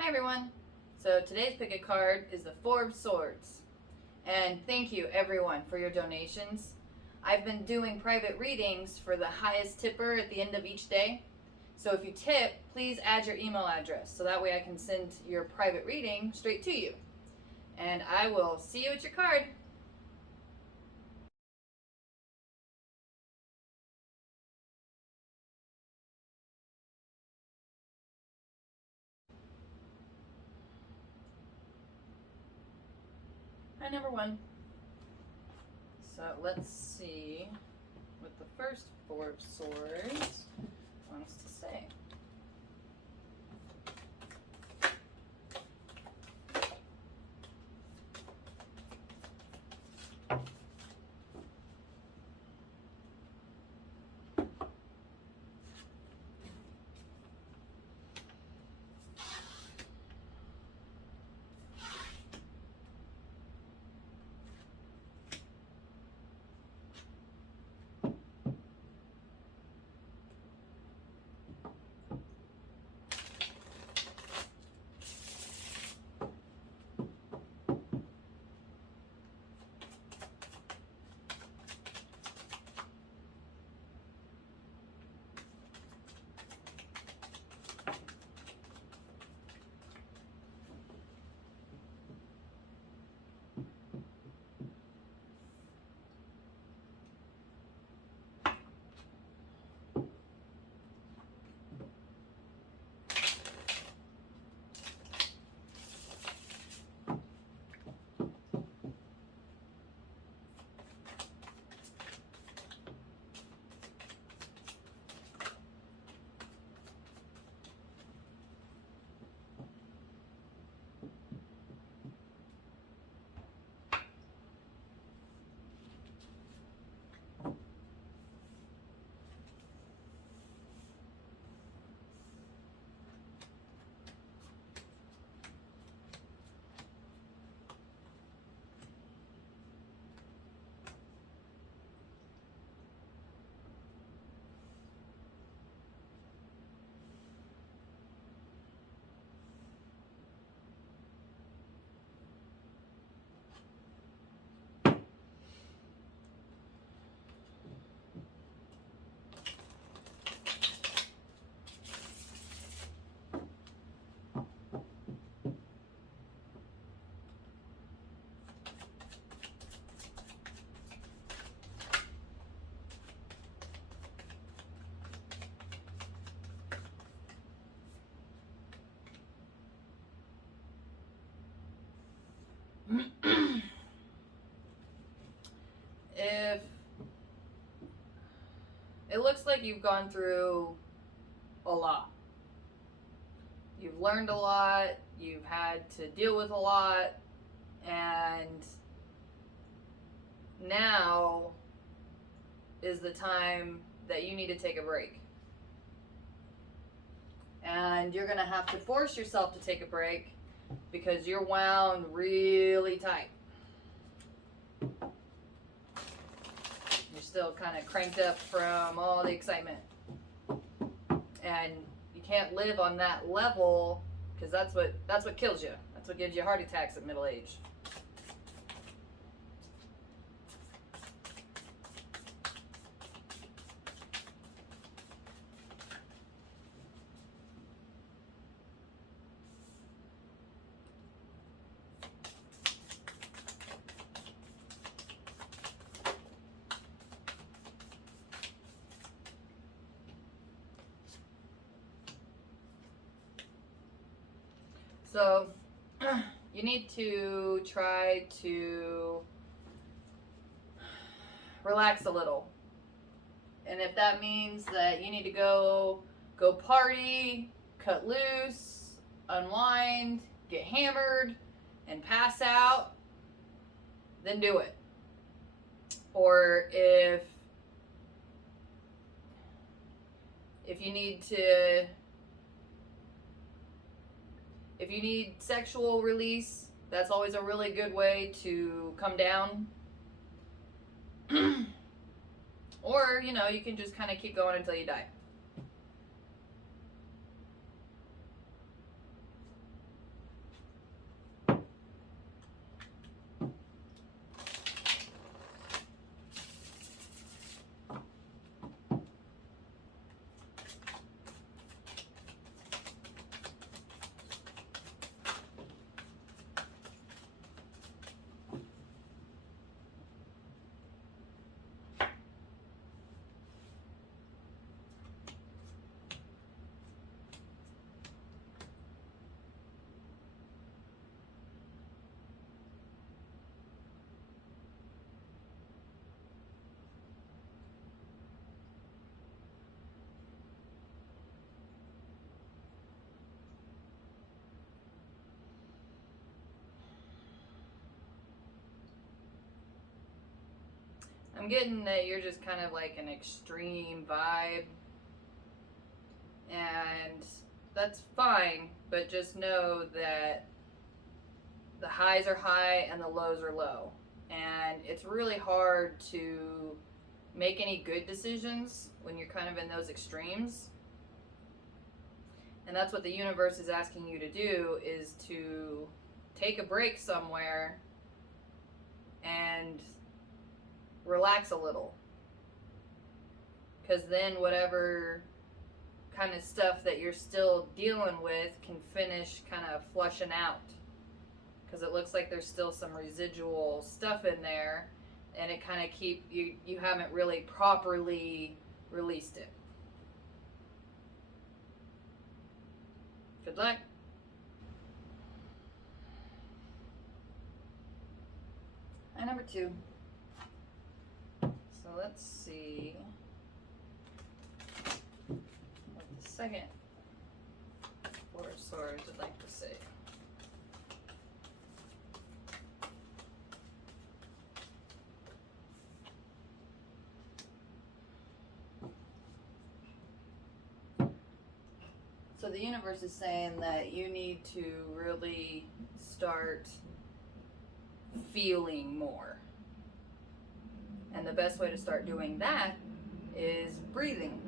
Hi everyone! So today's pick a card is the Four of Swords. And thank you everyone for your donations. I've been doing private readings for the highest tipper at the end of each day. So if you tip, please add your email address so that way I can send your private reading straight to you. And I will see you at your card. Hi, number one. So let's see what the first Four of Swords wants to say. If it looks like you've gone through a lot, you've learned a lot, you've had to deal with a lot, and now is the time that you need to take a break. And you're going to have to force yourself to take a break because you're wound really tight. You're still kind of cranked up from all the excitement. And you can't live on that level because that's what kills you. That's what gives you heart attacks at middle age. So you need to try to relax a little. And if that means that you need to go party, cut loose, unwind, get hammered, and pass out, then do it. Or if you need sexual release, that's always a really good way to come down. Or, you can just kind of keep going until you die. getting that you're just kind of like an extreme vibe. And that's fine, but just know that the highs are high and the lows are low. And it's really hard to make any good decisions when you're kind of in those extremes. And that's what the universe is asking you to do, is to take a break somewhere and relax a little. Because then whatever kind of stuff that you're still dealing with can finish kind of flushing out. Because it looks like there's still some residual stuff in there, and it kind of you haven't really properly released it. Good luck. And number 2. So let's see what the second Four of Swords would like to say. So the universe is saying that you need to really start feeling more. And the best way to start doing that is breathing.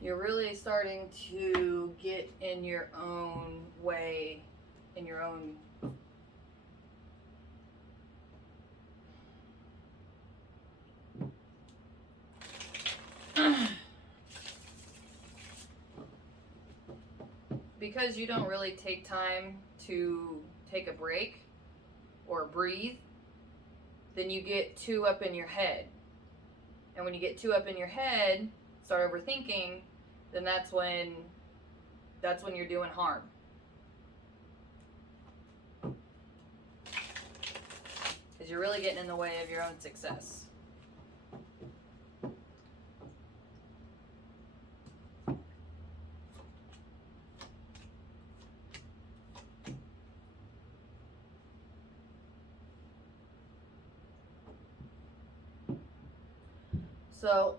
You're really starting to get in your own way, in your own because you don't really take time to take a break or breathe, then you get too up in your head. And when you get too up in your head, start overthinking, then that's when you're doing harm. Because you're really getting in the way of your own success. So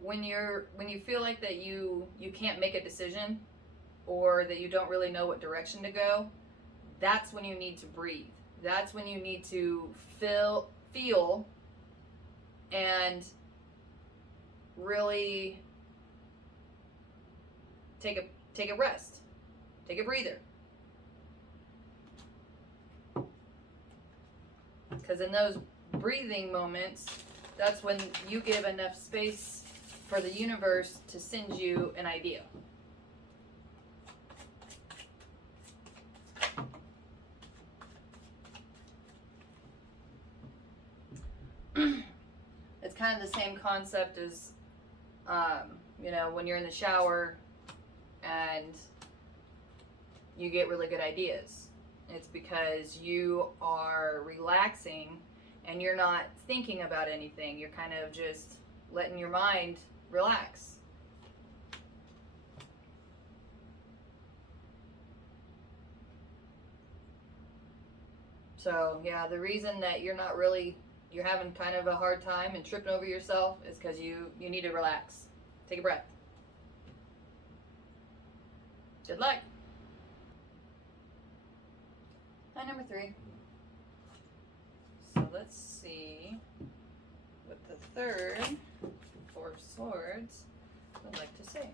when you feel like that you can't make a decision, or that you don't really know what direction to go, that's when you need to breathe. That's when you need to feel and really take a rest. Take a breather. Because in those breathing moments, that's when you give enough space for the universe to send you an idea. It's kind of the same concept as, when you're in the shower and you get really good ideas. It's because you are relaxing and you're not thinking about anything. You're kind of just letting your mind relax. So yeah, the reason that you're having kind of a hard time and tripping over yourself is because you need to relax. Take a breath. Good luck. And number 3. So let's see what the third Four of Swords would like to say.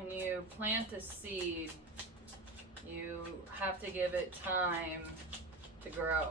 when you plant a seed, you have to give it time to grow.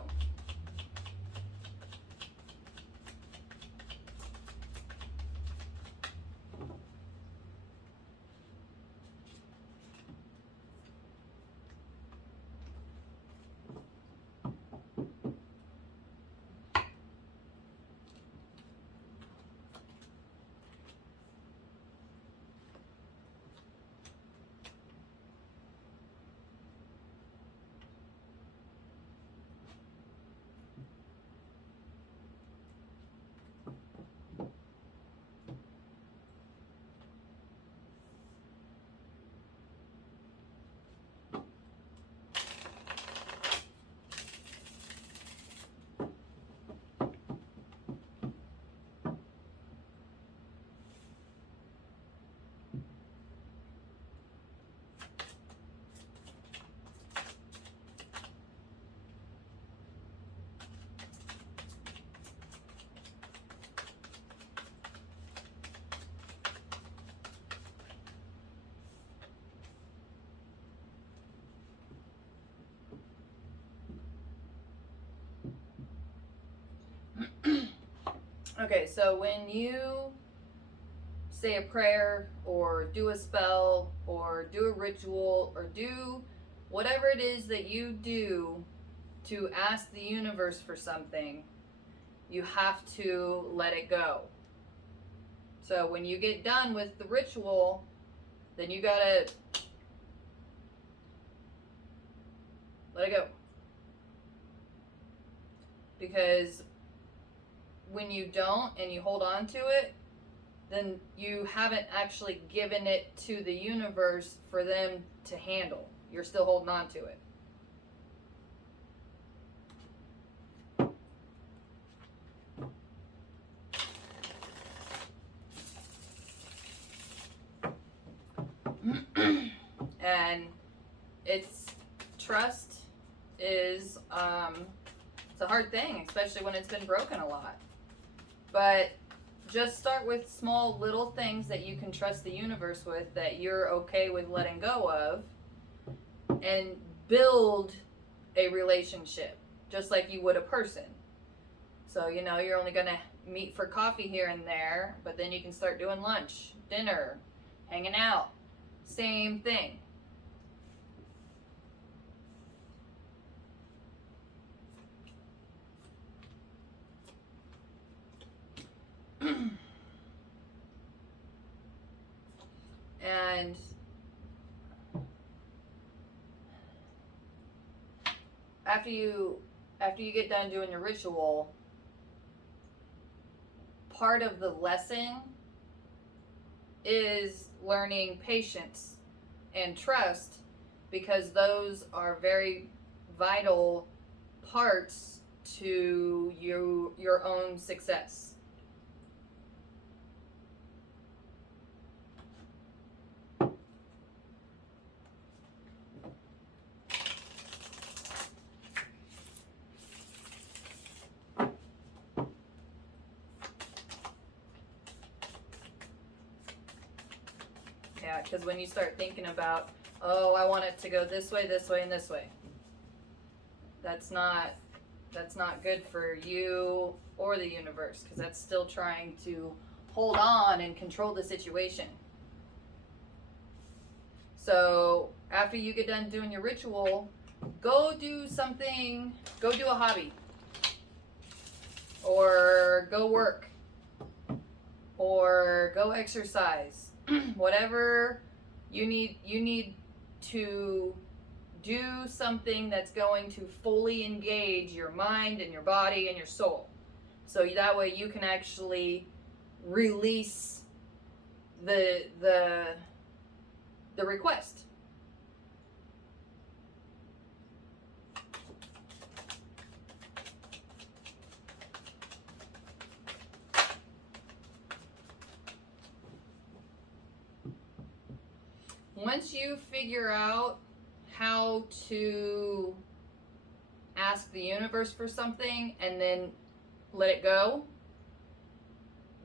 Okay, so when you say a prayer or do a spell or do a ritual or do whatever it is that you do to ask the universe for something, you have to let it go. So when you get done with the ritual, then you gotta let it go. Because when you don't and you hold on to it, then you haven't actually given it to the universe for them to handle. You're still holding on to it. And it's trust is it's a hard thing, especially when it's been broken a lot. But just start with small little things that you can trust the universe with, that you're okay with letting go of, and build a relationship just like you would a person. So, you know, you're only going to meet for coffee here and there, but then you can start doing lunch, dinner, hanging out. Same thing. And after you get done doing your ritual, part of the lesson is learning patience and trust, because those are very vital parts to your own success. Yeah, because when you start thinking about, oh, I want it to go this way, and this way, that's not good for you or the universe, because that's still trying to hold on and control the situation. So after you get done doing your ritual, go do something, go do a hobby, or go work, or go exercise. Whatever you need to do something that's going to fully engage your mind and your body and your soul. So that way you can actually release the request. Once you figure out how to ask the universe for something and then let it go,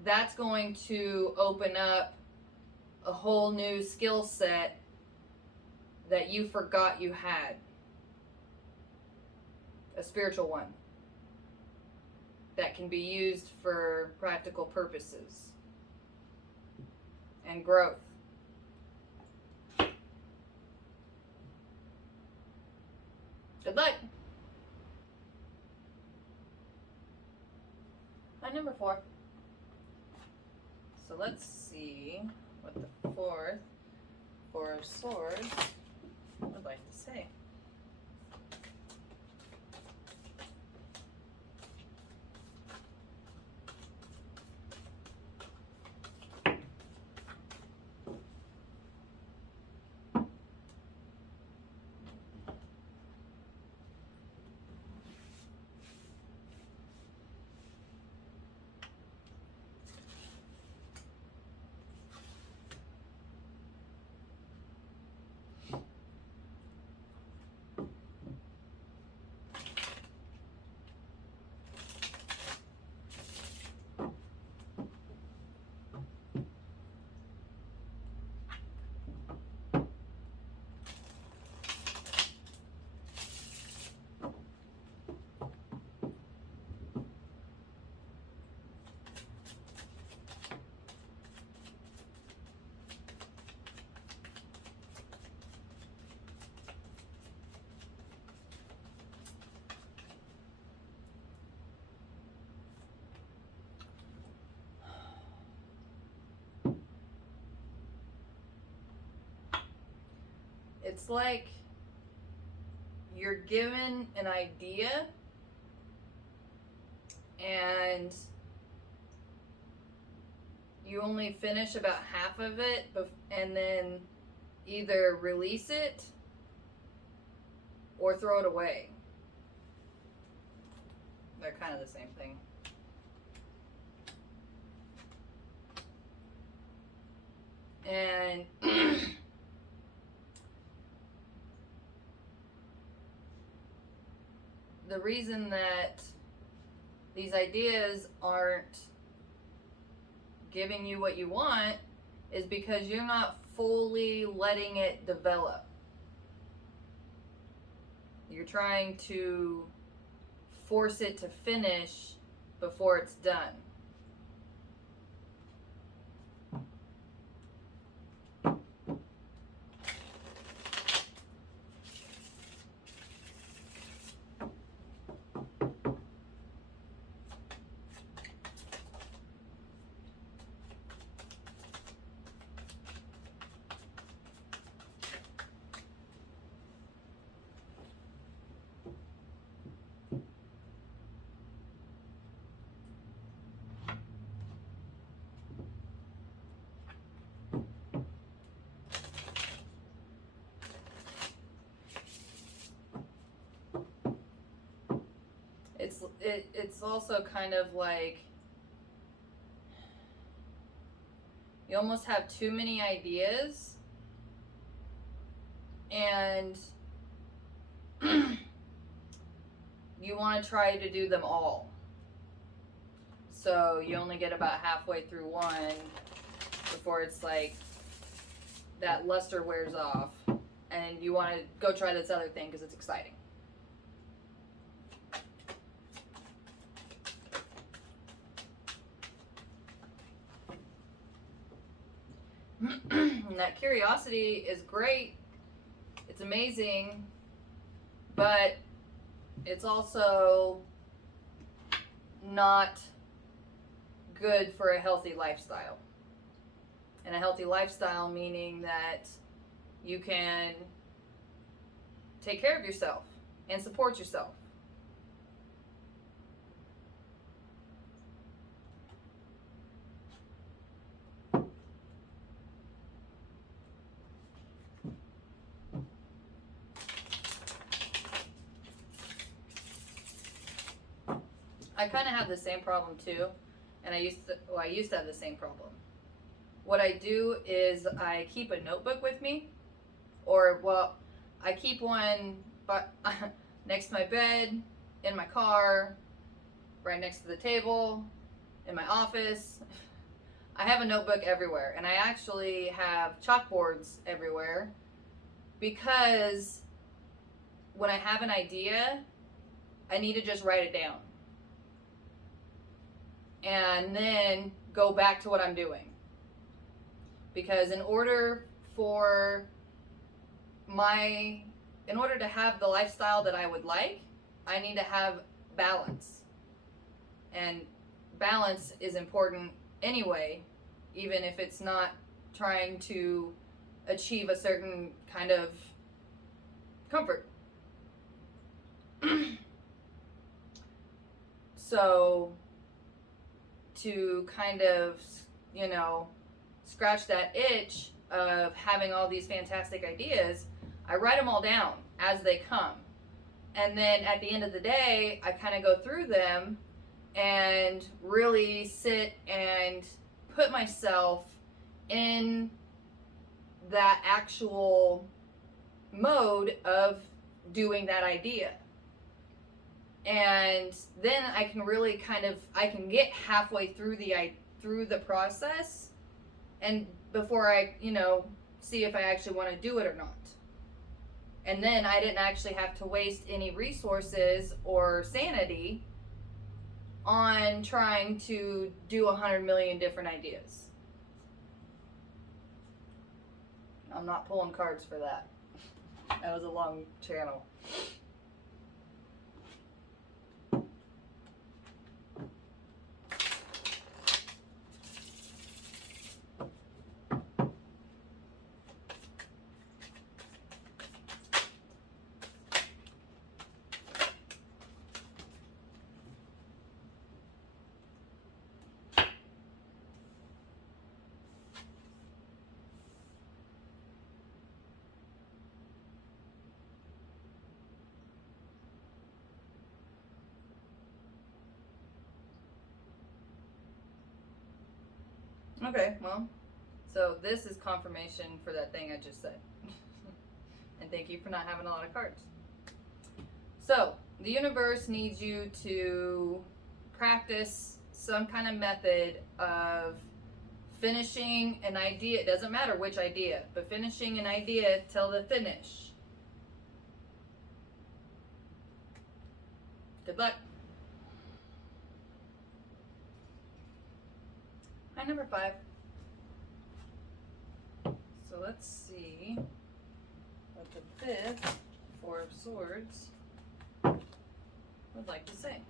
that's going to open up a whole new skill set that you forgot you had. A spiritual one that can be used for practical purposes and growth. Good luck. My number 4. So let's see what the Four of Swords would like to say. It's like you're given an idea and you only finish about half of it and then either release it or throw it away. They're kind of the same thing. And the reason that these ideas aren't giving you what you want is because you're not fully letting it develop. You're trying to force it to finish before it's done. It's also kind of like you almost have too many ideas and you want to try to do them all. So you only get about halfway through one before it's like that luster wears off and you want to go try this other thing because it's exciting. And that curiosity is great. It's amazing, but it's also not good for a healthy lifestyle. And a healthy lifestyle meaning that you can take care of yourself and support yourself. I kind of have the same problem too, and I used to have the same problem. What I do is I keep a notebook with me, or I keep one next to my bed, in my car, right next to the table, in my office. I have a notebook everywhere, and I actually have chalkboards everywhere, because when I have an idea, I need to just write it down and then go back to what I'm doing. Because in order to have the lifestyle that I would like, I need to have balance. And balance is important anyway, even if it's not trying to achieve a certain kind of comfort. So to kind of, scratch that itch of having all these fantastic ideas, I write them all down as they come. And then at the end of the day, I kind of go through them and really sit and put myself in that actual mode of doing that idea. And then I can really I can get halfway through the process, and before I, see if I actually want to do it or not. And then I didn't actually have to waste any resources or sanity on trying to do 100 million different ideas. I'm not pulling cards for that. That was a long channel. Okay, well, so this is confirmation for that thing I just said. And thank you for not having a lot of cards. So, the universe needs you to practice some kind of method of finishing an idea. It doesn't matter which idea, but finishing an idea till the finish. Good luck. Hi, number 5. So let's see what the 5th, 4 of Swords, would like to say.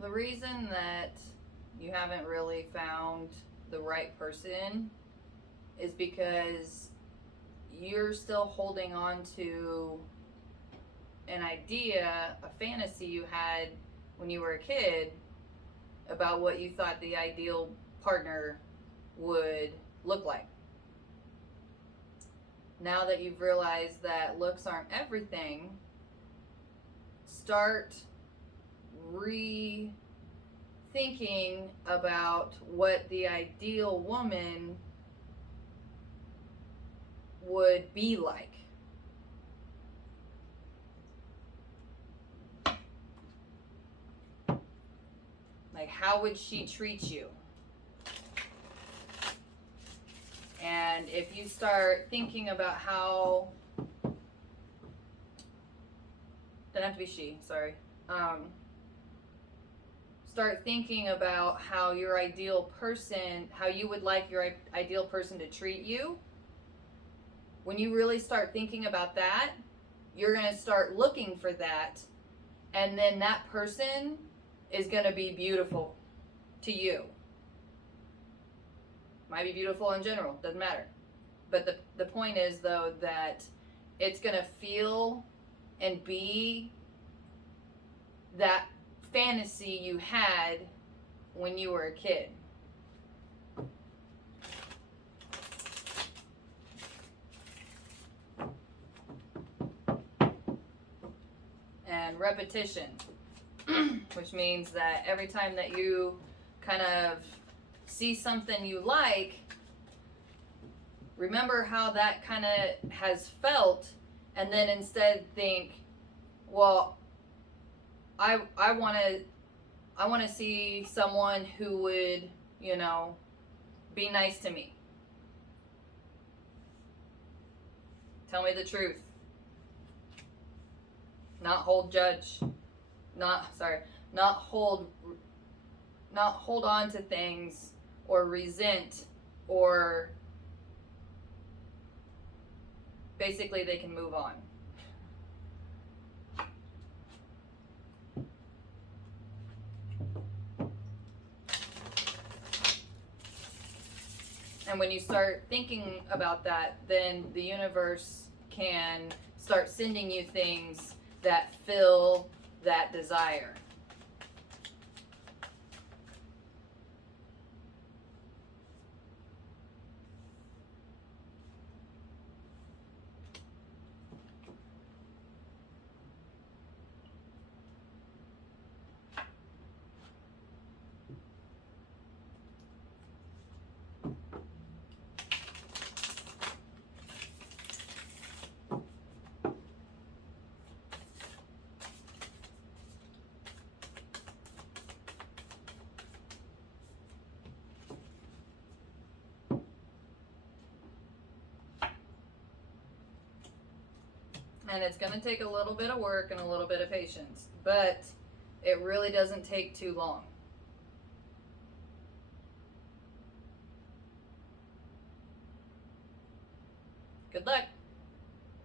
The reason that you haven't really found the right person is because you're still holding on to an idea, a fantasy you had when you were a kid about what you thought the ideal partner would look like. Now that you've realized that looks aren't everything, start rethinking about what the ideal woman would be like. Like, how would she treat you? And if you start thinking about how, doesn't have to be she, sorry. start thinking about how your ideal person, how you would like your ideal person to treat you, when you really start thinking about that, you're going to start looking for that. And then that person is going to be beautiful to you. Might be beautiful in general, doesn't matter. But the point is, though, that it's going to feel and be that fantasy you had when you were a kid. And repetition, which means that every time that you kind of see something you like, remember how that kind of has felt, and then instead think, well, I want to see someone who would, be nice to me. Tell me the truth. Not hold on to things or resent, or basically they can move on. And when you start thinking about that, then the universe can start sending you things that fill that desire. And it's going to take a little bit of work and a little bit of patience, but it really doesn't take too long. Good luck.